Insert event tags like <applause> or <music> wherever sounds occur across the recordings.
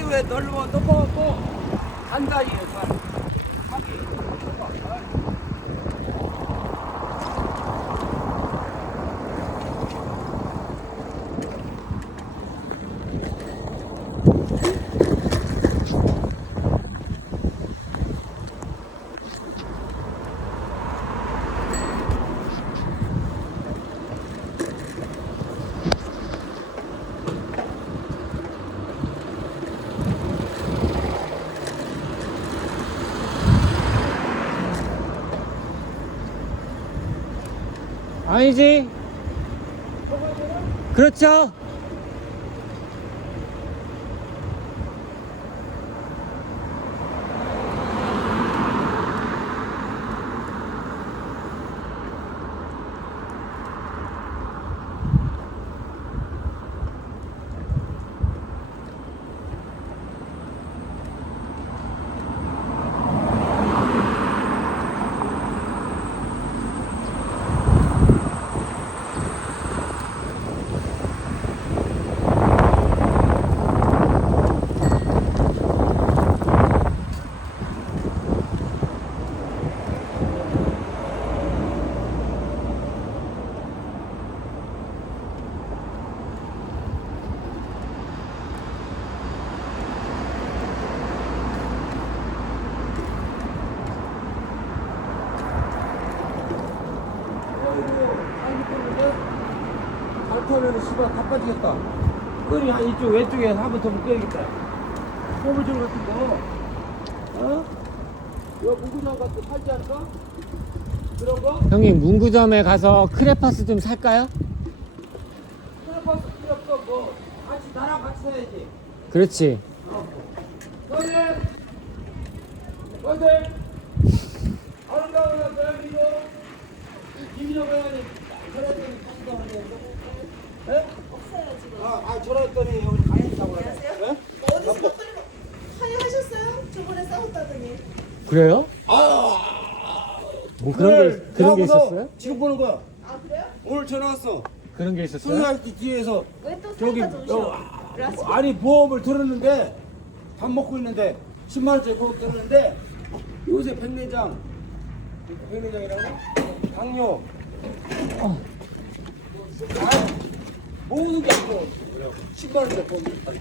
물에 널고 덮어갖고 간다 이거 아니지? 그렇죠? 잘 타면 씨발 다 빠지겠다. 끈이 한 이쪽 왼쪽에 한번 더 묶여야겠다 꼬물줄 같은 거. 어? 이거 무구장 같은 거 팔지 않을까? 그런 거? 형님 문구점에 가서 크레파스 좀 살까요? 트레파스 필요 없어. 뭐 같이 나랑 같이 사야지. 그렇지. 너네! 너네 아름다운 남자 그리고 전화했더니 예? 없어요 지금. 아, 아 전화했더니 그래 안녕하세요. 예? 어디서? 저번에 싸웠다더니. 그래요? 아 뭐 그런 게 그런 게 있었어요? 지금 보는 거야 아 그래요? 오늘 전화 왔어 그런 게 있었어요? 소유할지 뒤에서 왜또 저기? 어, 아니 보험을 들었는데 밥 먹고 있는데 10만 원짜리 보험 들었는데 요새 백내장 백내장이라고 당뇨 어. 아, 모든 게 아니고 10만 원짜리 보험 들었다.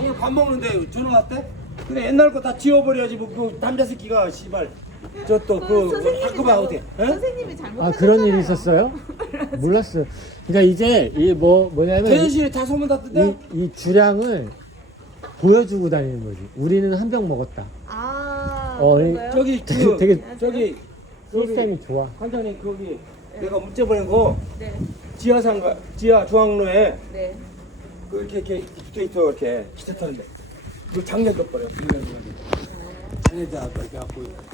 오늘 밥 먹는데 전화 왔대? 근데 옛날 거 다 지워버려야지 뭐그 남자 새끼가 씨발 저 또그 선생님이 학급아 에? 선생님이 잘못. 아 그런 일이 있었어요? <laughs> 몰랐어요. 그러니까 이제 이 뭐 뭐냐면 이, 대전시에 다 소문 났던데? 이 주량을 보여주고 다니는 거지. 우리는 한 병 먹었다. 아 어? 저기 되게- 그 되게 저기 시스템이 좋아. 관장님 거기 내가 문자 보낸 거 네, 지하상가 지하 중앙로에 네. 그 이렇게 이렇게 붙어 있어 이렇게 기차 타는데 그 작년 작년 작년. 때 이렇게 갖고